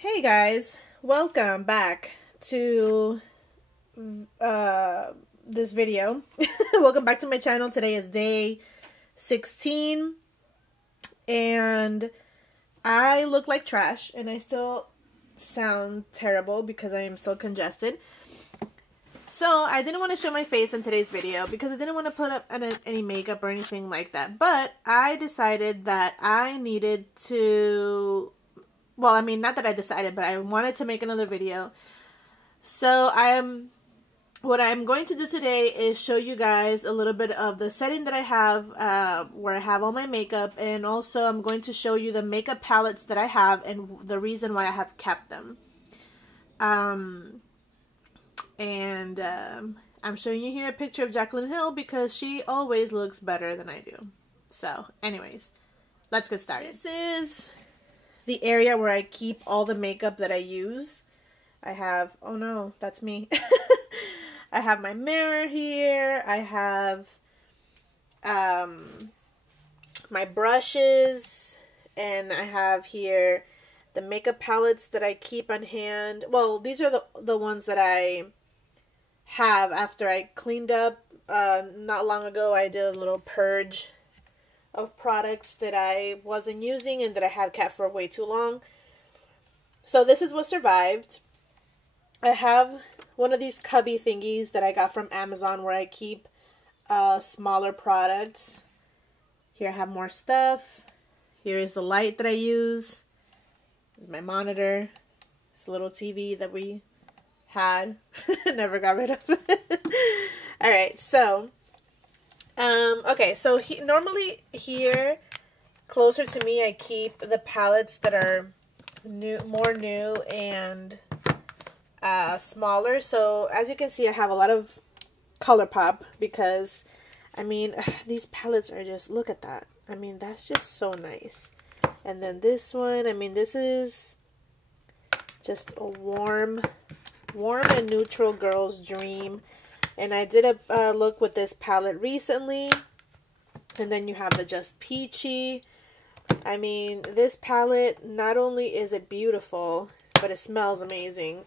Hey guys, welcome back to this video. Welcome back to my channel. Today is day 16 and I look like trash and I still sound terrible because I am still congested. So I didn't want to show my face in today's video because I didn't want to put up any makeup or anything like that. But I decided that I needed to... Well, I mean, not that I decided, but I wanted to make another video. So what I'm going to do today is show you guys a little bit of the setting that I have, where I have all my makeup, and also I'm going to show you the makeup palettes that I have and the reason why I have kept them. I'm showing you here a picture of Jaclyn Hill because she always looks better than I do. So, anyways, let's get started. This is the area where I keep all the makeup that I use. I have, oh no, that's me. I have my mirror here. I have my brushes, and I have here the makeup palettes that I keep on hand. Well, these are the ones that I have after I cleaned up. Not long ago, I did a little purge of products that I wasn't using and that I had kept for way too long. So this is what survived. I have one of these cubby thingies that I got from Amazon where I keep smaller products. Here I have more stuff. Here is the light that I use. This is my monitor. It's a little TV that we had. Never got rid of it. Alright, so okay, so normally here, closer to me, I keep the palettes that are more new and smaller. So as you can see, I have a lot of Colourpop because, I mean, these palettes are just, look at that. I mean, that's just so nice. And then this one, I mean, this is just a warm and neutral girl's dream. And I did a look with this palette recently. And then you have the Just Peachy. I mean, this palette, not only is it beautiful, but it smells amazing.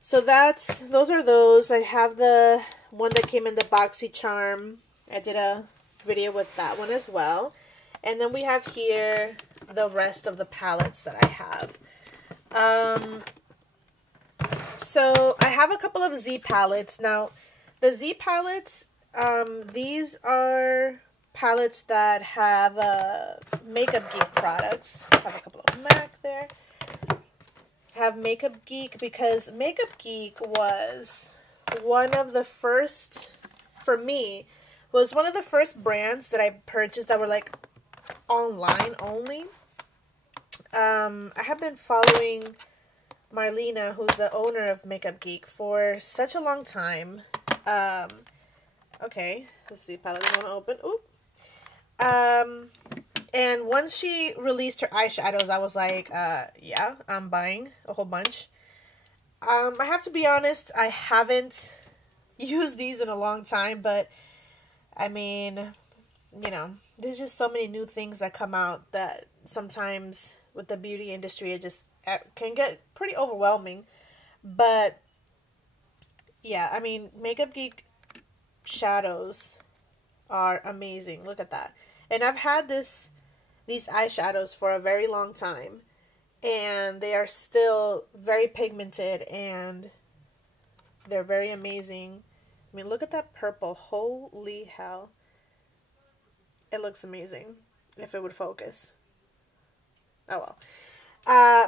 So those are those. I have the one that came in the Boxy Charm. I did a video with that one as well. And then we have here the rest of the palettes that I have. So I have a couple of Z palettes. Now, the Z palettes, these are palettes that have Makeup Geek products. I have a couple of MAC there. I have Makeup Geek because Makeup Geek was one of the first, for me, was one of the first brands that I purchased that were like online only. I have been following Marlena, who's the owner of Makeup Geek, for such a long time. Okay, let's see, palette I want to open. Oop. And once she released her eyeshadows, I was like, yeah, I'm buying a whole bunch. I have to be honest, I haven't used these in a long time, but I mean, you know, there's just so many new things that come out that sometimes with the beauty industry, it just can get pretty overwhelming. But yeah, I mean, Makeup Geek shadows are amazing. Look at that. And I've had these eyeshadows for a very long time, and they are still very pigmented and they're very amazing. I mean, look at that purple. Holy hell. It looks amazing if it would focus. Oh well.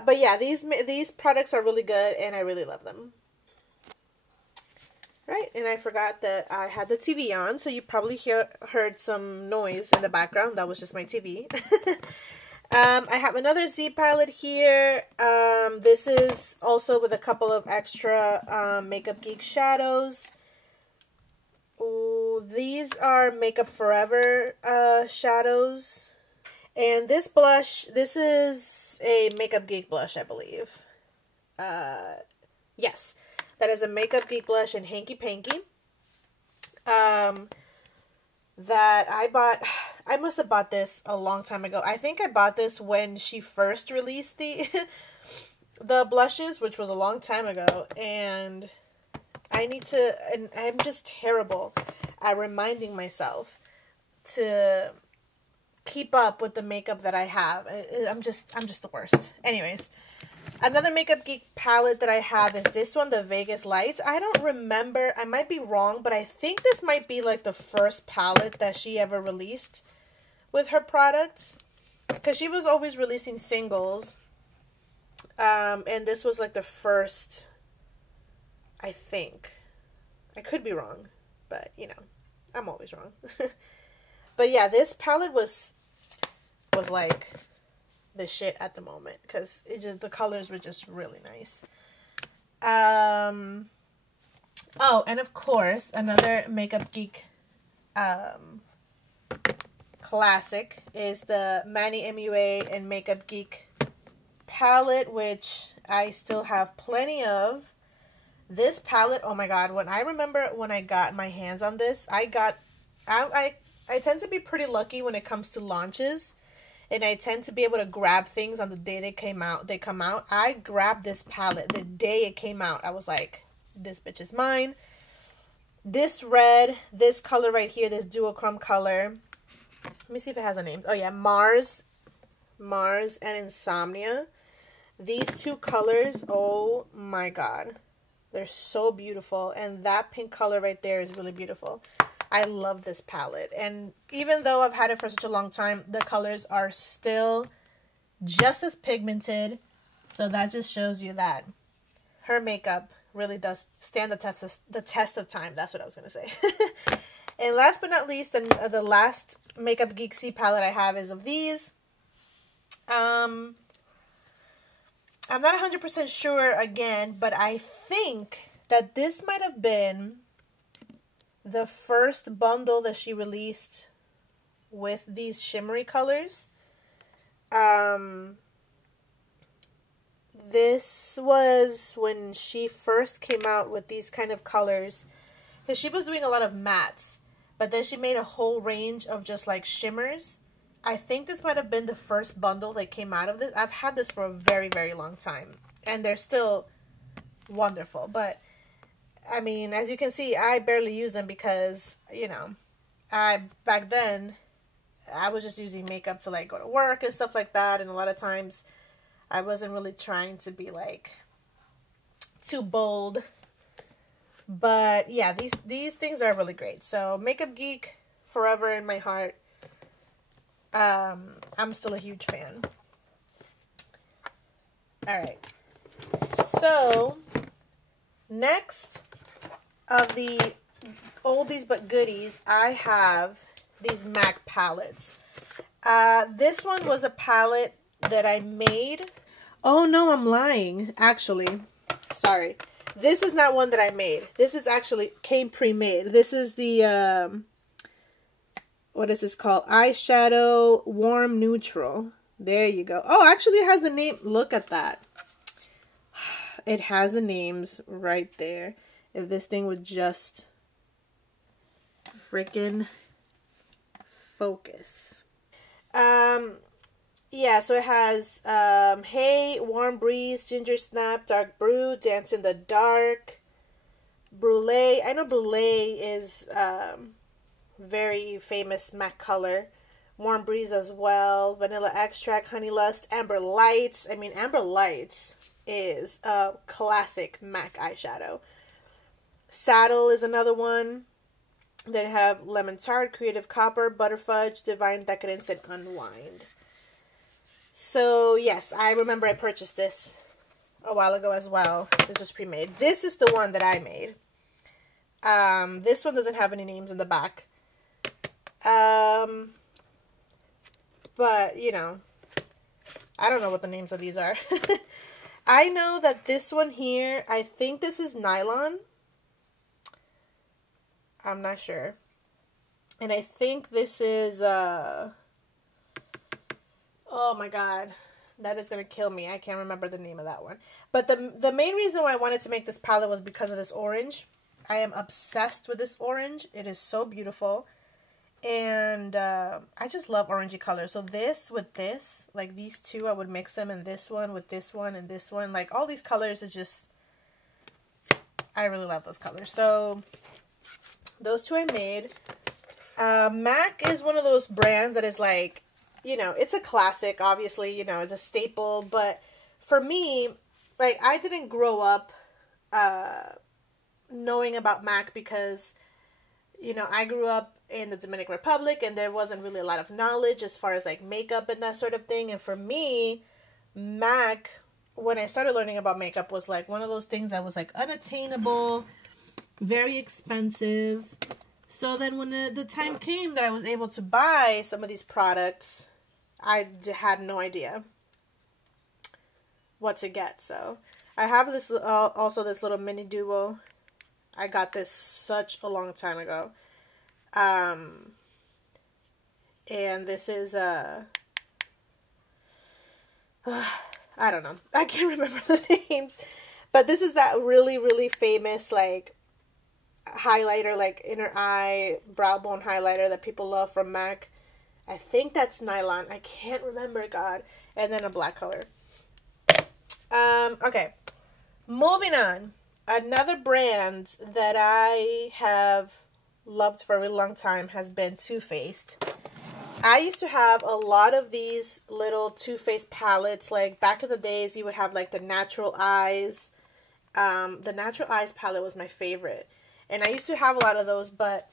But yeah, these products are really good and I really love them. Right, and I forgot that I had the TV on, so you probably heard some noise in the background. That was just my TV. I have another Z palette here. This is also with a couple of extra Makeup Geek shadows. Ooh, these are Makeup Forever shadows. And this blush, this is a Makeup Geek blush, I believe. Yes. That is a Makeup Geek blush in Hanky Panky. That I bought. I must have bought this a long time ago. I think I bought this when she first released the the blushes, which was a long time ago, and and I'm just terrible at reminding myself to keep up with the makeup that I have. I'm just the worst. Anyways, another Makeup Geek palette that I have is this one, the Vegas Lights. I don't remember, I might be wrong, but I think this might be like the first palette that she ever released with her products, because she was always releasing singles, and this was like the first, I think. I could be wrong, but you know, I'm always wrong. But yeah, this palette was like the shit at the moment, because the colors were just really nice. Oh, and of course, another Makeup Geek classic is the Manny MUA and Makeup Geek palette, which I still have plenty of. This palette, oh my god, when I remember when I got my hands on this, I tend to be pretty lucky when it comes to launches, and I tend to be able to grab things on the day they come out. I grabbed this palette the day it came out. I was like, this bitch is mine. This red, this color right here, this duochrome color. Let me see if it has a name. Oh yeah, Mars and Insomnia. These two colors, oh my god. They're so beautiful, and that pink color right there is really beautiful. I love this palette, and even though I've had it for such a long time, the colors are still just as pigmented, so that just shows you that her makeup really does stand the test of time. That's what I was going to say. And last but not least, the last Makeup Geek C palette I have is of these. I'm not 100% sure again, but I think that this might have been the first bundle that she released with these shimmery colors. This was when she first came out with these kind of colors, because she was doing a lot of mattes, but then she made a whole range of just like shimmers. I think this might have been the first bundle that came out of this. I've had this for a very, very long time, and they're still wonderful. But, I mean, as you can see, I barely use them because, you know, back then, I was just using makeup to, like, go to work and stuff like that, and a lot of times, I wasn't really trying to be, like, too bold. But, yeah, these things are really great. So, Makeup Geek, forever in my heart. I'm still a huge fan. Alright. So, next of the oldies but goodies, I have these MAC palettes. This one was a palette that I made. Oh no, I'm lying. Actually, sorry. This is not one that I made. This is actually came pre-made. This is the, what is this called? Eyeshadow Warm Neutral. There you go. Oh, actually it has the name. Look at that. It has the names right there. If this thing would just freaking focus. Yeah, so it has Hey, Warm Breeze, Ginger Snap, Dark Brew, Dance in the Dark, Brulee. I know Brulee is very famous MAC color. Warm Breeze as well. Vanilla Extract, Honey Lust, Amber Lights. I mean, Amber Lights is a classic MAC eyeshadow. Saddle is another one. Then I have Lemon Tart, Creative Copper, Butterfudge, Divine Decadence, and Unwind. So, yes, I remember I purchased this a while ago as well. This was pre-made. This is the one that I made. This one doesn't have any names in the back. But, you know, I don't know what the names of these are. I know that this one here, I think this is nylon. I'm not sure. And I think this is, oh my god, that is going to kill me. I can't remember the name of that one. But the main reason why I wanted to make this palette was because of this orange. I am obsessed with this orange. It is so beautiful. And I just love orangey colors. So this with this, like these two, I would mix them, and this one with this one and this one. Like all these colors is just, I really love those colors. So those two I made. MAC is one of those brands that is like, you know, it's a classic, obviously, you know, it's a staple. But for me, like I didn't grow up knowing about MAC because, you know, I grew up in the Dominican Republic and there wasn't really a lot of knowledge as far as like makeup and that sort of thing. And for me, MAC, when I started learning about makeup, was like one of those things that was like unattainable, very expensive. So then when the time came that I was able to buy some of these products, I had no idea what to get. So I have this also this little mini duo. I got this such a long time ago. And this is I don't know. I can't remember the names. But this is that really, really famous like highlighter, like inner eye brow bone highlighter that people love from MAC. I think that's nylon. I can't remember, God. And then a black color. Okay. Moving on. Another brand that I have loved for a really long time has been Too Faced. I used to have a lot of these little Too Faced palettes. Like back in the days, you would have like the Natural Eyes. The Natural Eyes palette was my favorite. And I used to have a lot of those, but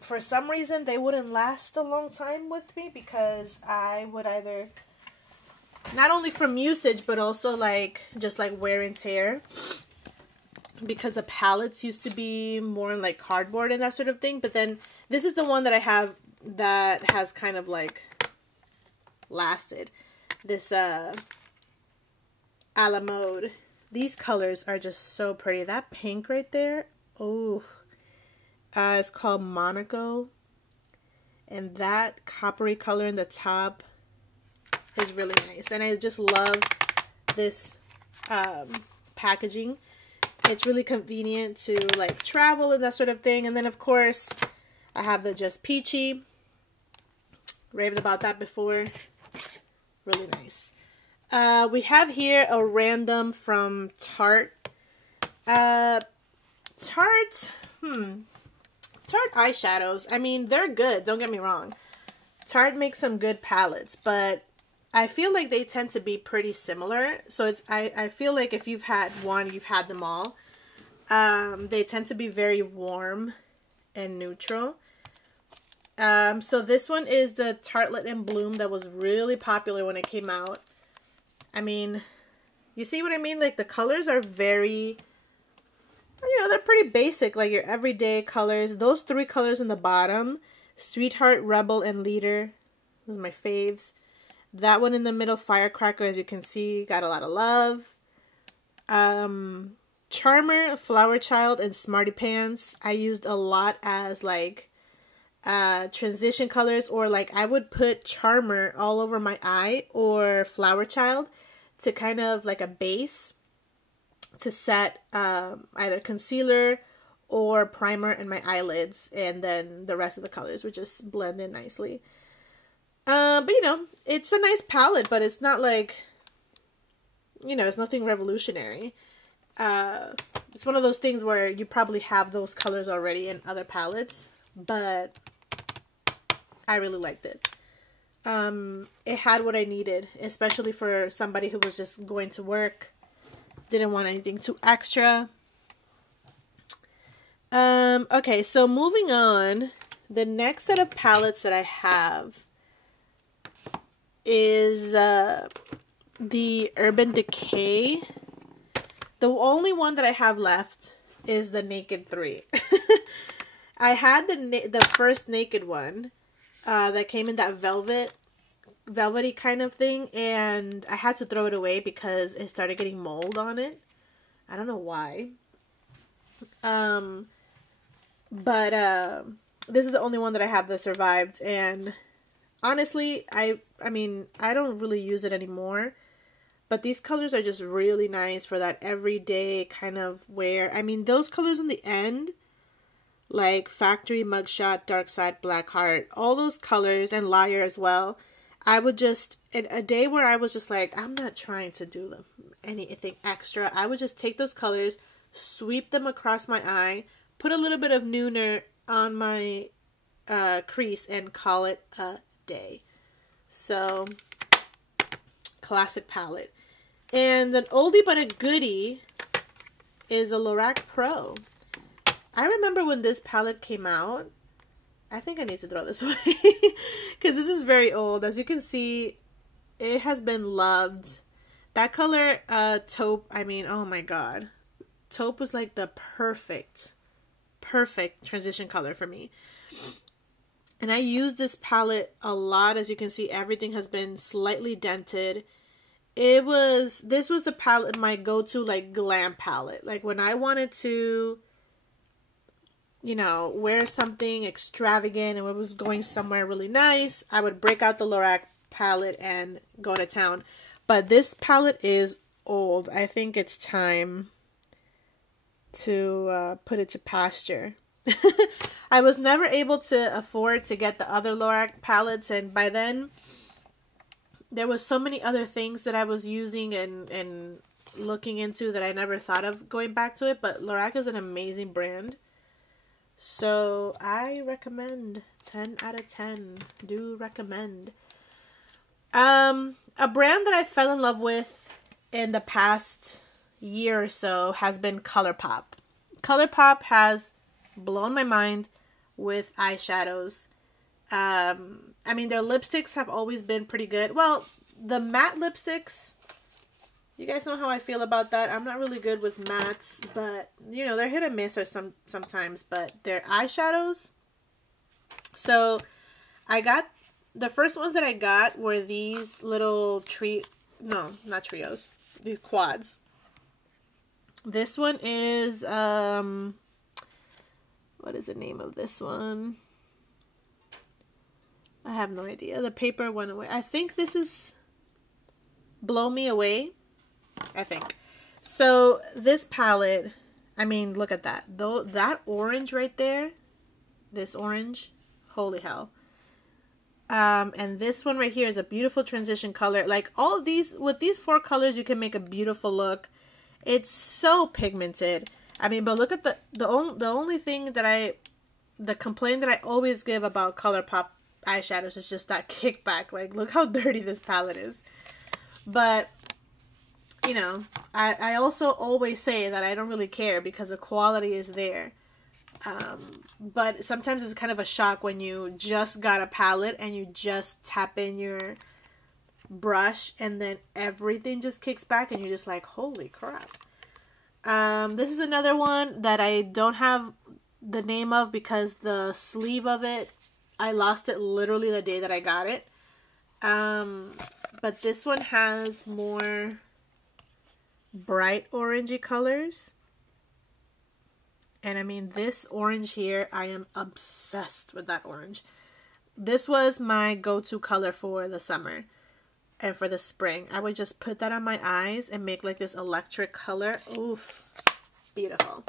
for some reason they wouldn't last a long time with me because I would either, not only from usage, but also like just like wear and tear, because the palettes used to be more like cardboard and that sort of thing. But then this is the one that I have that has kind of like lasted. This a la mode. These colors are just so pretty. That pink right there, oh, it's called Monaco. And that coppery color in the top is really nice. And I just love this packaging. It's really convenient to like travel and that sort of thing. And then of course I have the Just Peachy. Raved about that before. Really nice. We have here a random from Tarte. Tarte eyeshadows. I mean, they're good. Don't get me wrong. Tarte makes some good palettes, but I feel like they tend to be pretty similar. So it's I feel like if you've had one, you've had them all. They tend to be very warm and neutral. So this one is the Tartelette in Bloom that was really popular when it came out. I mean, you see what I mean? Like the colors are very, you know, they're pretty basic, like your everyday colors. Those three colors in the bottom, Sweetheart, Rebel, and Leader, those are my faves. That one in the middle, Firecracker, as you can see, got a lot of love. Charmer, Flower Child, and Smarty Pants, I used a lot as like transition colors, or like I would put Charmer all over my eye, or Flower Child to kind of like a base to set either concealer or primer in my eyelids, and then the rest of the colors would just blend in nicely. But you know, it's a nice palette, but it's not like, you know, it's nothing revolutionary. It's one of those things where you probably have those colors already in other palettes, but I really liked it. It had what I needed, especially for somebody who was just going to work, didn't want anything too extra. Okay, so moving on, the next set of palettes that I have is the Urban Decay. The only one that I have left is the Naked 3. I had the first Naked one that came in that velvety kind of thing, and I had to throw it away because it started getting mold on it. I don't know why. But this is the only one that I have that survived, and honestly, I mean, I don't really use it anymore, but these colors are just really nice for that everyday kind of wear. I mean, those colors in the end like Factory, Mugshot, Dark Side, Black Heart, all those colors, and Liar as well. I would just, in a day where I was just like, I'm not trying to do anything extra, I would just take those colors, sweep them across my eye, put a little bit of Nooner on my crease, and call it a day. So, classic palette. And an oldie but a goodie is a Lorac Pro. I remember when this palette came out. I think I need to throw this away because this is very old. As you can see, it has been loved. That color, taupe, I mean, oh my god. Taupe was like the perfect transition color for me. And I use this palette a lot. As you can see, everything has been slightly dented. This was the palette, my go-to like glam palette. Like when I wanted to, you know, wear something extravagant and it was going somewhere really nice, I would break out the Lorac palette and go to town. But this palette is old. I think it's time to put it to pasture. I was never able to afford to get the other Lorac palettes, and by then there was so many other things that I was using and looking into that I never thought of going back to it. But Lorac is an amazing brand. So I recommend, 10 out of 10, do recommend. A brand that I fell in love with in the past year or so has been Colourpop. Colourpop has blown my mind with eyeshadows. I mean, their lipsticks have always been pretty good. Well, the matte lipsticks, you guys know how I feel about that. I'm not really good with mattes, but, you know, they're hit or miss or sometimes. But their eyeshadows. So, I got, the first ones that I got were these little no, not trios. These quads. This one is, what is the name of this one? I have no idea. The paper went away. I think this is Blow Me Away. I think. So this palette, I mean, look at that. Though that orange right there, this orange, holy hell. And this one right here is a beautiful transition color. Like all of these, with these 4 colors, you can make a beautiful look. It's so pigmented. I mean, but look at the only thing that the complaint that I always give about Colourpop eyeshadows is just that kickback. Like, look how dirty this palette is. But, you know, I also always say that I don't really care because the quality is there. But sometimes it's kind of a shock when you just got a palette and you just tap in your brush and then everything just kicks back and you're just like, holy crap. This is another one that I don't have the name of because the sleeve of it, I lost it literally the day that I got it. But this one has more bright orangey colors. And I mean, this orange here, I am obsessed with that orange. This was my go-to color for the summer and for the spring. I would just put that on my eyes and make like this electric color. Oof, beautiful.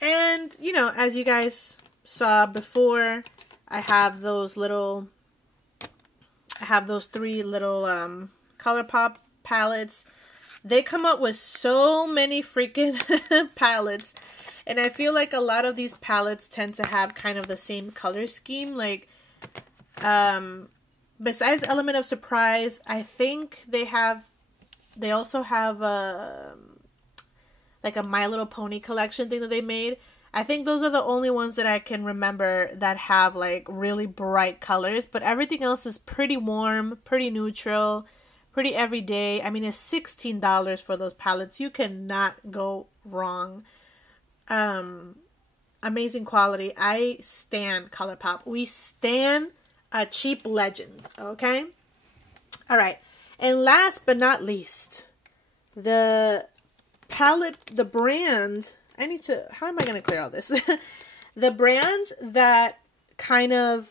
And, you know, as you guys saw before, I have those 3 little Colourpop palettes. They come up with so many freaking palettes. And I feel like a lot of these palettes tend to have kind of the same color scheme. Like, besides Element of Surprise, I think they also have like a My Little Pony collection thing that they made. I think those are the only ones that I can remember that have like really bright colors. But everything else is pretty warm, pretty neutral, pretty everyday. I mean, it's $16 for those palettes. You cannot go wrong. Amazing quality. I stan Colourpop. We stan a cheap legend. Okay. All right. And last but not least, the palette, the brand. How am I going to clear all this? The brand that kind of,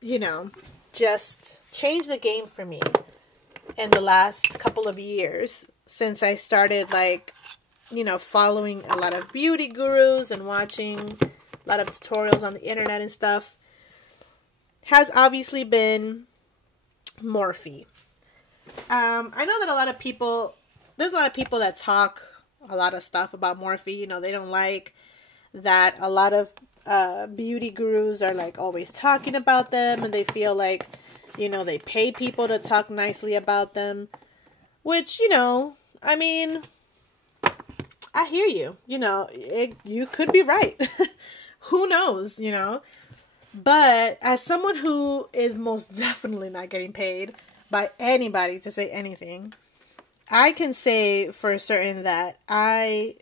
you know, just changed the game for me in the last couple of years since I started, like, you know, following a lot of beauty gurus and watching a lot of tutorials on the internet and stuff, has obviously been Morphe. I know that a lot of people, there's a lot of people that talk a lot of stuff about Morphe. You know, they don't like that a lot of beauty gurus are like always talking about them, and they feel like, you know, they pay people to talk nicely about them, which, you know, I mean, I hear you, you know, you could be right. Who knows, you know, but as someone who is most definitely not getting paid by anybody to say anything, I can say for certain that I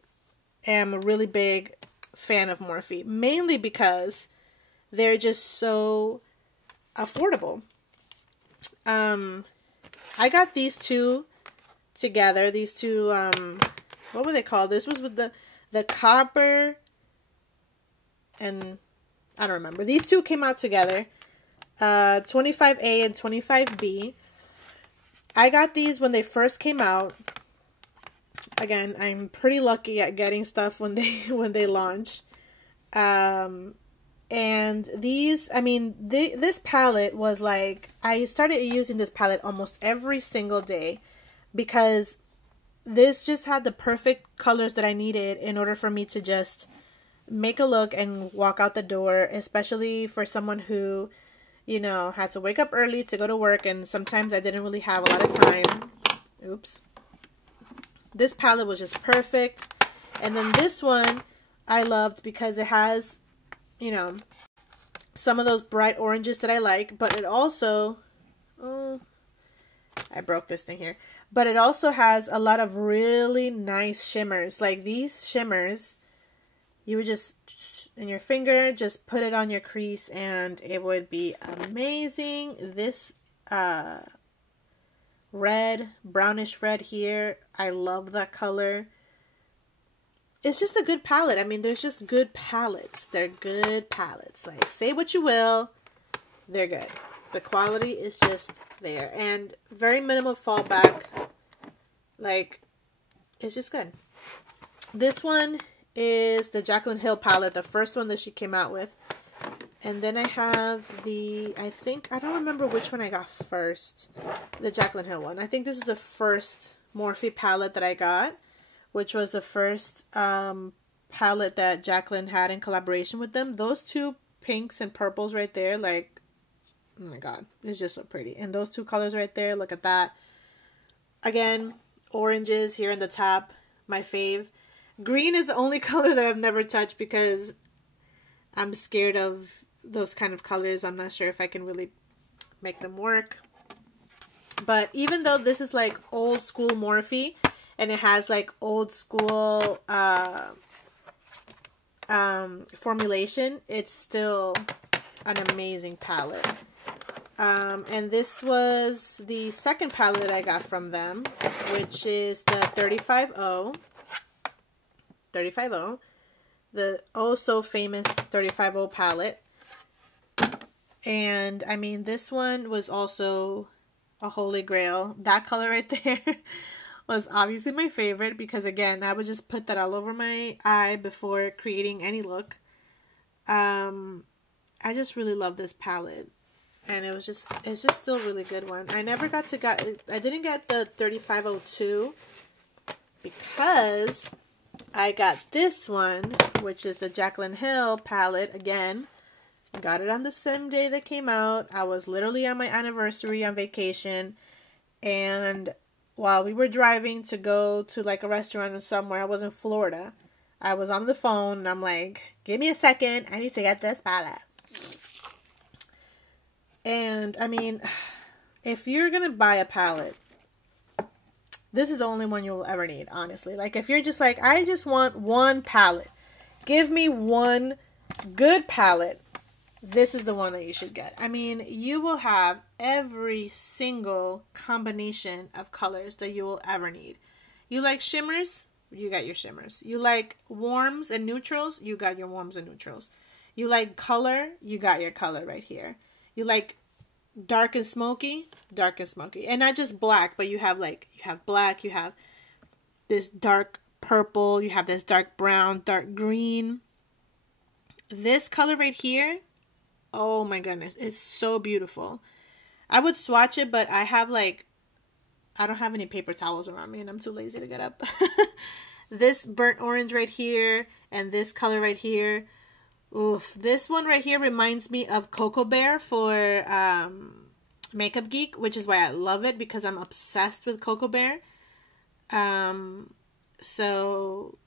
am a really big fan of Morphe, mainly because they're just so affordable. I got these two together. These two, what were they called? This was with the copper, and I don't remember. These two came out together, 25A and 25B. I got these when they first came out. Again, I'm pretty lucky at getting stuff when they launch. And these, I mean, this palette was like, I started using this palette almost every single day because this just had the perfect colors that I needed in order for me to just make a look and walk out the door, especially for someone who, you know, had to wake up early to go to work, and sometimes I didn't really have a lot of time. Oops. This palette was just perfect. And then this one I loved because it has, you know, some of those bright oranges that I like, but it also, oh, I broke this thing here, but it also has a lot of really nice shimmers. Like these shimmers, you would just, in your finger, just put it on your crease and it would be amazing. This red, brownish red here, I love that color. It's just a good palette. I mean, there's just good palettes. They're good palettes. Like, say what you will, they're good. The quality is just there. And very minimal fallback. Like, it's just good. This one is the Jaclyn Hill palette, the first one that she came out with. And then I have the, I don't remember which one I got first. The Jaclyn Hill one. I think this is the first Morphe palette that I got, which was the first palette that Jaclyn had in collaboration with them. Those two pinks and purples right there, like, oh my god, it's just so pretty. And those two colors right there, look at that. Again, oranges here in the top, my fave. Green is the only color that I've never touched because I'm scared of those kind of colors. I'm not sure if I can really make them work. But even though this is like old school Morphe, and it has like old school formulation, it's still an amazing palette. And this was the second palette that I got from them, which is the 35O. The oh so famous 35O palette. And I mean, this one was also a holy grail. That color right there was obviously my favorite because, again, I would just put that all over my eye before creating any look. I just really love this palette, and it's just still a really good one. I never got to I didn't get the 3502 because I got this one, which is the Jaclyn Hill palette. Again, got it on the same day that came out. I was literally on my anniversary on vacation, and while we were driving to go to like a restaurant or somewhere, I was in Florida, I was on the phone and I'm like, give me a second, I need to get this palette. And I mean, if you're gonna buy a palette, this is the only one you'll ever need, honestly. Like, if you're just like, I just want one palette, give me one good palette, this is the one that you should get. I mean, you will have every single combination of colors that you will ever need. You like shimmers? You got your shimmers. You like warms and neutrals? You got your warms and neutrals. You like color? You got your color right here. You like dark and smoky? Dark and smoky. And not just black, but you have like, you have black, you have this dark purple, you have this dark brown, dark green. This color right here, oh my goodness, it's so beautiful. I would swatch it, but I have like, I don't have any paper towels around me and I'm too lazy to get up. This burnt orange right here and this color right here. Oof, this one right here reminds me of Cocoa Bear for Makeup Geek, which is why I love it, because I'm obsessed with Cocoa Bear. So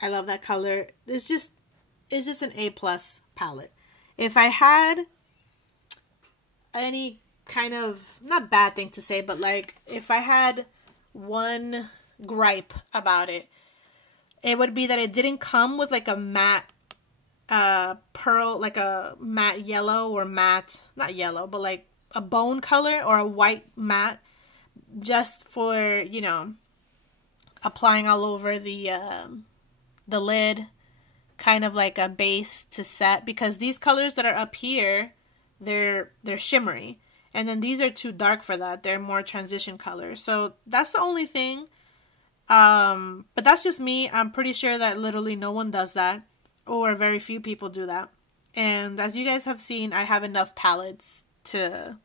I love that color. It's just an A+ palette. If I had any kind of, not bad thing to say, but like if I had one gripe about it, it would be that it didn't come with like a matte pearl, like a matte yellow or matte, not yellow, but like a bone color or a white matte, just for, you know, applying all over the lid, kind of like a base to set, because these colors that are up here, they're shimmery, and then these are too dark for that. They're more transition colors. So that's the only thing. But that's just me. I'm pretty sure that literally no one does that, or very few people do that. And as you guys have seen, I have enough palettes to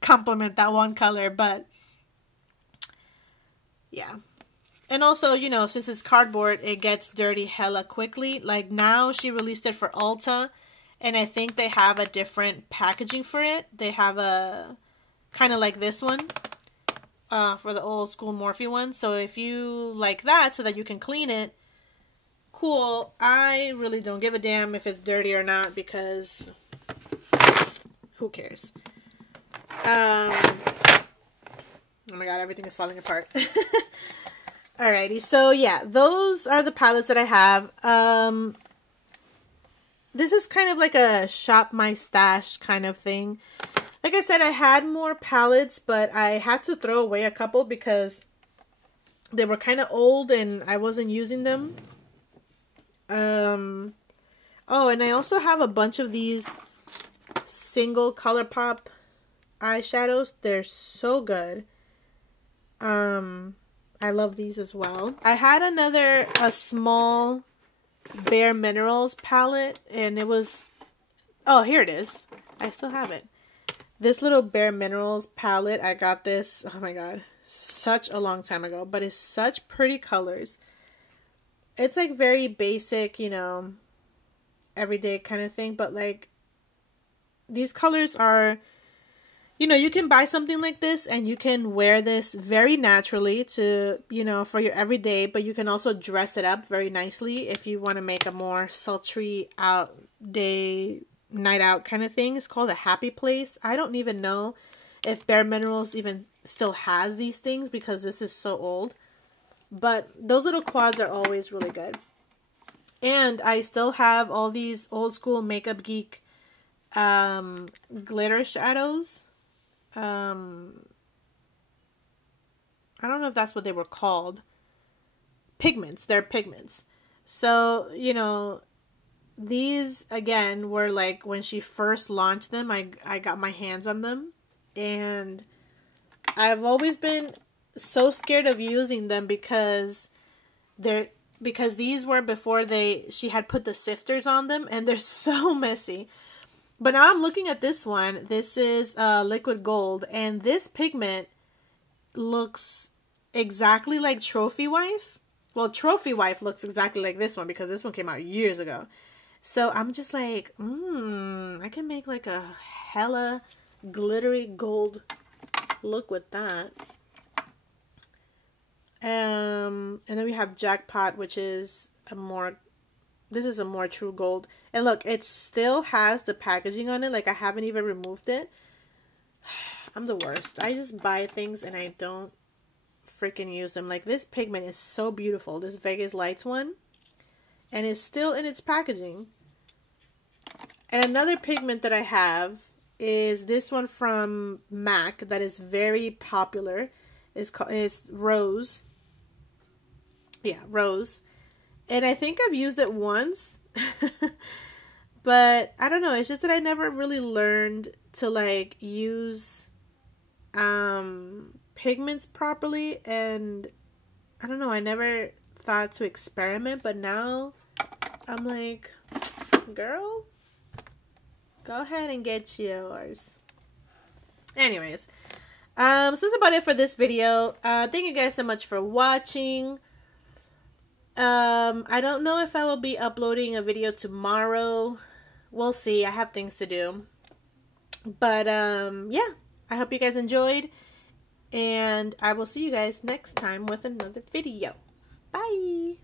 complement that one color. But yeah. And also, you know, since it's cardboard, it gets dirty hella quickly. Like now she released it for Ulta, and I think they have a different packaging for it. They have a kind of like this one for the old school Morphe one. So if you like that so that you can clean it, cool. I really don't give a damn if it's dirty or not, because who cares? Oh my god, everything is falling apart. Alrighty, so yeah, those are the palettes that I have. This is kind of like a shop my stash kind of thing. Like I said, I had more palettes, but I had to throw away a couple because they were kind of old and I wasn't using them. Oh, and I also have a bunch of these single Colourpop eyeshadows. They're so good. I love these as well. I had a small Bare Minerals palette, and it was, oh, here it is. I still have it. This little Bare Minerals palette, I got this, oh my god, such a long time ago, but it's such pretty colors. It's like very basic, you know, everyday kind of thing, but like these colors are, you know, you can buy something like this and you can wear this very naturally to, you know, for your everyday, but you can also dress it up very nicely if you want to make a more sultry out day, night out kind of thing. It's called a Happy Place. I don't even know if Bare Minerals even still has these things because this is so old. But those little quads are always really good. And I still have all these old school Makeup Geek glitter shadows. I don't know if that's what they were called. Pigments. They're pigments. So, you know, these, again, were like when she first launched them, I got my hands on them. And I've always been so scared of using them because these were before she had put the sifters on them, and they're so messy. But now I'm looking at this one. This is liquid gold, and this pigment looks exactly like Trophy Wife. Well, Trophy Wife looks exactly like this one because this one came out years ago. So I'm just like, I can make like a hella glittery gold look with that. And then we have Jackpot, which is this is a more true gold. And look, it still has the packaging on it. Like, I haven't even removed it. I'm the worst. I just buy things and I don't freaking use them. Like, this pigment is so beautiful. This Vegas Lights one. And it's still in its packaging. And another pigment that I have is this one from MAC that is very popular. It's Rose. Yeah, Rose. And I think I've used it once. But I don't know. It's just that I never really learned to like use pigments properly. And I don't know. I never thought to experiment. But now I'm like, girl, go ahead and get yours. Anyways, so that's about it for this video. Thank you guys so much for watching. I don't know if I will be uploading a video tomorrow. We'll see. I have things to do. But, yeah. I hope you guys enjoyed. And I will see you guys next time with another video. Bye!